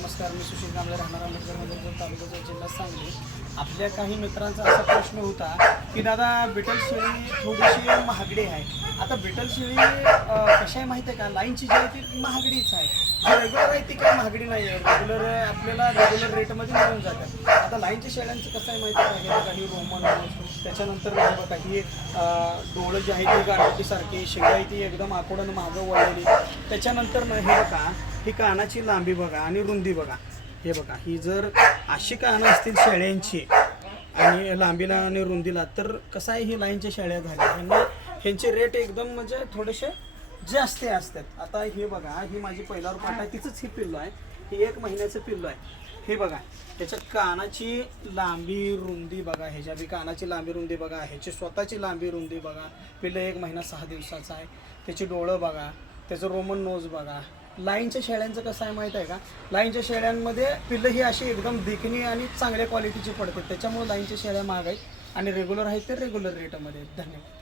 नमस्कार, मी सुशील कांबळे, राहणार आंबेडकर तालुक्याचा जिल्हा सांगली. आपल्या काही मित्रांचा असा प्रश्न होता की दादा बिटल शेळी थोडीशी महागडी आहे. आता बिटल शेळी कशी आहे माहिती आहे का, लाईनची जी आहे ती महागडीच आहे. जी रेग्युलर आहे ती काही महागडी नाही आहे. रेग्युलर आपल्याला रेग्युलर रेटमध्ये मिळून जातात. आता लाईनच्या शेळ्यांचं कसं आहे माहिती आहे का, काही रोमन त्याच्यानंतर बघा ही डोळं जी आहे ती गारपीसारखी, शेळी आहे ती एकदम आकोडानं मागं वळलेली. त्याच्यानंतर हे बघा, ही कानाची लांबी बघा आणि रुंदी बघा. हे बघा, ही जर अशी कानं असतील शेळ्यांची आणि लांबीला आणि रुंदीला, तर कसं आहे, ही लाईनच्या शेळ्या झाल्या. ह्यांचे रेट एकदम म्हणजे थोडेसे जास्त असतात. आता हे बघा, ही माझी पहिला पाट आहे, तिचंच ही पिल्लू आहे. ही 1 महिन्याचं पिल्लू आहे. हे बघा, ह्याच्या कानाची लांबी रुंदी बघा, ह्याच्या बी कानाची लांबी रुंदी बघा, ह्याची स्वतःची लांबी रुंदी बघा. पिल्लं 1 महिना 6 दिवसाचा आहे. त्याची डोळं बघा, त्याचं रोमन नोज बघा. लाईनच्या शेळ्यांचं कसं आहे माहीत आहे का, लाईनच्या शेळ्यांमध्ये पिल्लं ही अशी एकदम देखणी आणि चांगल्या क्वालिटीची पडते. त्याच्यामुळे लाईनच्या शेळ्या महाग आहेत आणि रेग्युलर आहेत ते रेग्युलर रेटमध्ये. धन्यवाद.